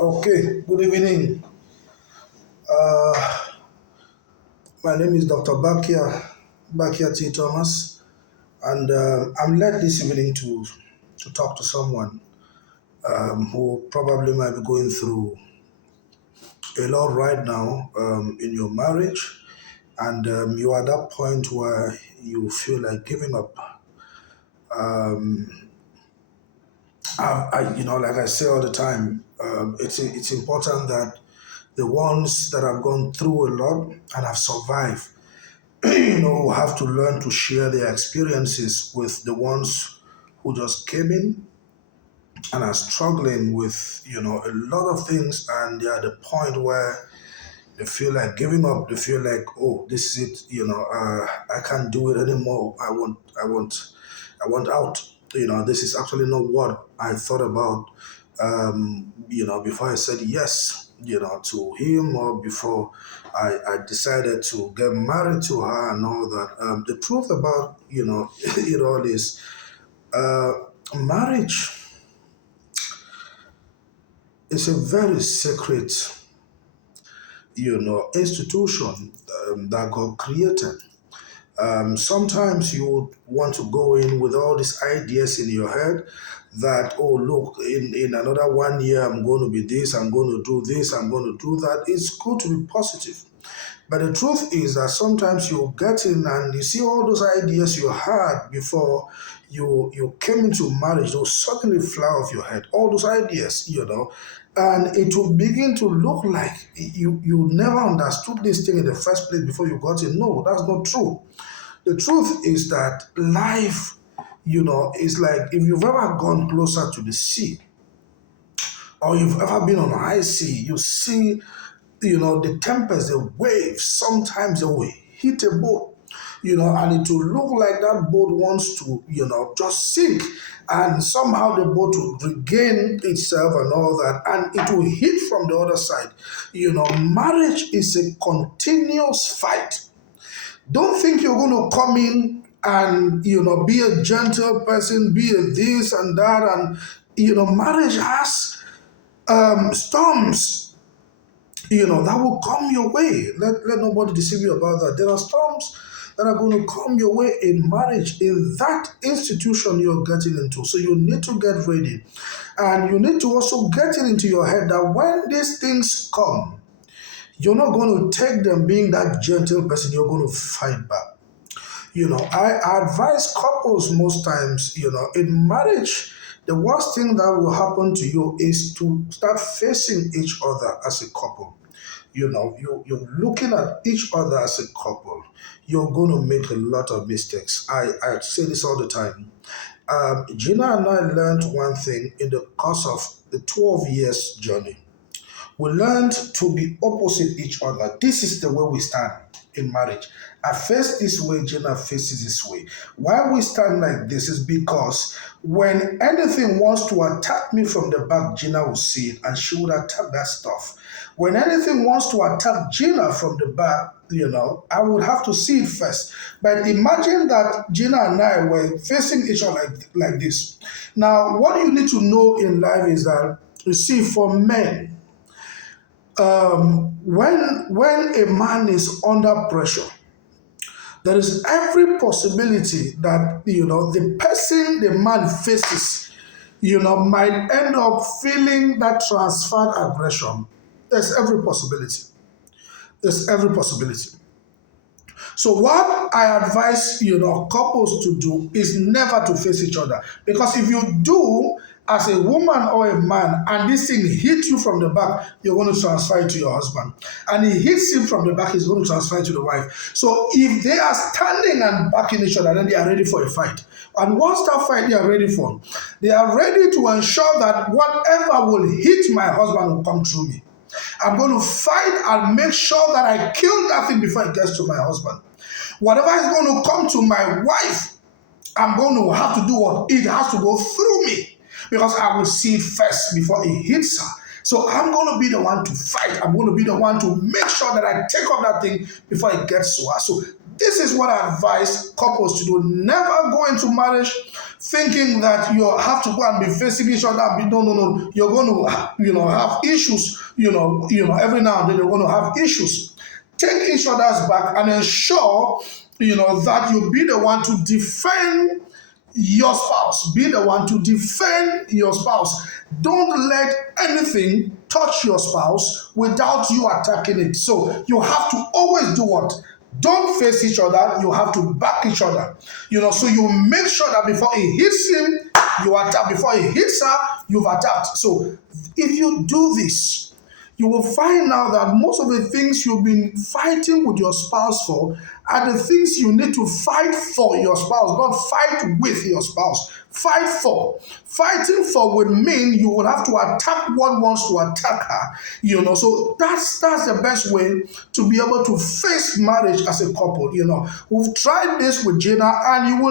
Okay, good evening. Uh, my name is Dr. Bakia T. Thomas, and I'm led this evening to talk to someone who probably might be going through a lot right now in your marriage, and you're at that point where you feel like giving up. Like I say all the time, it's important that the ones that have gone through a lot and have survived have to learn to share their experiences with the ones who just came in and are struggling with, a lot of things, and they're at the point where they feel like giving up. They feel like, oh, this is it, I can't do it anymore. I want out. This is actually not what I thought about, before I said yes, to him, or before I decided to get married to her and all that. The truth about, it all is uh, marriage is a very sacred, institution that God created. Sometimes you would want to go in with all these ideas in your head that, oh, look, in another 1 year, I'm going to be this, I'm going to do this, I'm going to do that. It's good to be positive. But the truth is that sometimes you get in and you see all those ideas you had before you came into marriage, those suddenly fly off your head. All those ideas, and it will begin to look like you never understood this thing in the first place before you got in. No, that's not true. The truth is that life, is like if you've ever gone closer to the sea or you've ever been on a high sea, you see, the tempest, the waves, sometimes they will hit a boat, and it will look like that boat wants to, just sink. And somehow the boat will regain itself and all that, and it will hit from the other side. Marriage is a continuous fight. Don't think you're going to come in and be a gentle person, be a this and that, and marriage has storms that will come your way. Let nobody deceive you about that. There are storms that are going to come your way in marriage, in that institution you're getting into. So you need to get ready. And you need to also get it into your head that when these things come, you're not going to take them being that gentle person, you're going to fight back. I advise couples most times, in marriage, the worst thing that will happen to you is to start facing each other as a couple. You're looking at each other as a couple. You're going to make a lot of mistakes. I say this all the time. Gina and I learned one thing in the course of the 12 years journey. We learned to be opposite each other. This is the way we stand in marriage. I face this way, Jenna faces this way. Why we stand like this is because when anything wants to attack me from the back, Gina will see it and she would attack that stuff. When anything wants to attack Gina from the back, I would have to see it first. But imagine that Gina and I were facing each other like this. Now, what you need to know in life is that, you see, for men, when a man is under pressure, there is every possibility that the person the man faces, might end up feeling that transferred aggression. There's every possibility. There's every possibility. So what I advise couples to do is never to face each other, because if you do, as a woman or a man, and this thing hits you from the back, you're going to transfer it to your husband, and he hits him from the back, he's going to transfer it to the wife. So if they are standing and backing each other, then they are ready for a fight. And once that fight they are ready for, they are ready to ensure that whatever will hit my husband will come through me. I'm going to fight and make sure that I kill that thing before it gets to my husband. Whatever is going to come to my wife, I'm going to have to do what? It has to go through me, because I will see it first before it hits her. So I'm going to be the one to fight. I'm going to be the one to make sure that I take off that thing before it gets to her. So this is what I advise couples to do. Never go into marriage thinking that you have to go and be facing each other. No, no, no. You're going to, have issues. Every now and then you're going to have issues. Take each other's back and ensure, that you be the one to defend your spouse. Be the one to defend your spouse. Don't let anything touch your spouse without you attacking it. So you have to always do what? Don't face each other. You have to back each other. So you make sure that before he hits him, you attack. Before he hits her, you've attacked. So if you do this, you will find out that most of the things you've been fighting with your spouse for are the things you need to fight for your spouse, not fight with your spouse. Fight for. Fighting for would mean you would have to attack what wants to attack her. So that's the best way to be able to face marriage as a couple. We've tried this with Gina, and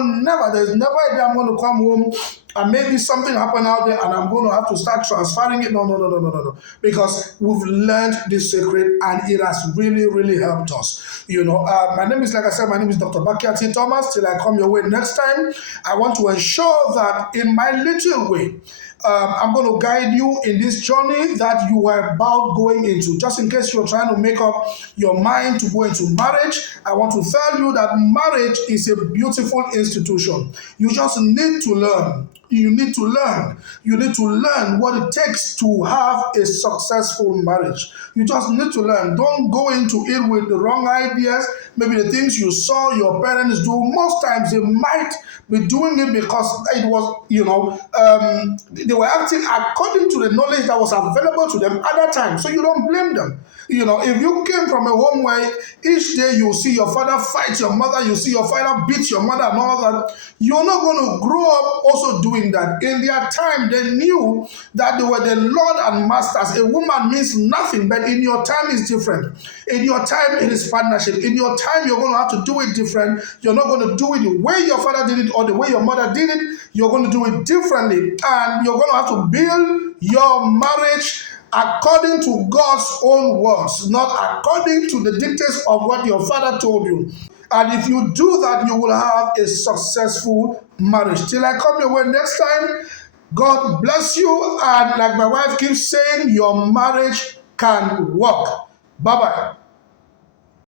there's never a day I'm going to come home and maybe something happened out there and I'm going to have to start transferring it. No. Because we've learned this secret and it has really, really helped us. My name is Dr. Bakiati Thomas. Till I come your way next time, I want to ensure that in my little way, I'm going to guide you in this journey that you are about going into. Just in case you're trying to make up your mind to go into marriage, I want to tell you that marriage is a beautiful institution. You just need to learn. You need to learn. You need to learn what it takes to have a successful marriage. You just need to learn. Don't go into it with the wrong ideas. Maybe the things you saw your parents do. Most times they might be doing it because it was, they were acting according to the knowledge that was available to them at that time. So you don't blame them. If you came from a home where each day you see your father fight your mother, you see your father beat your mother and all that, you're not going to grow up also doing that. In their time, they knew that they were the Lord and Masters. A woman means nothing, but in your time it's different. In your time, it is partnership. In your time, you're going to have to do it different. You're not going to do it the way your father did it or the way your mother did it. You're going to do it differently. And you're going to have to build your marriage according to God's own words, not according to the dictates of what your father told you. And if you do that, you will have a successful marriage. Till I come your way next time, God bless you. And like my wife keeps saying, your marriage can work. Bye-bye.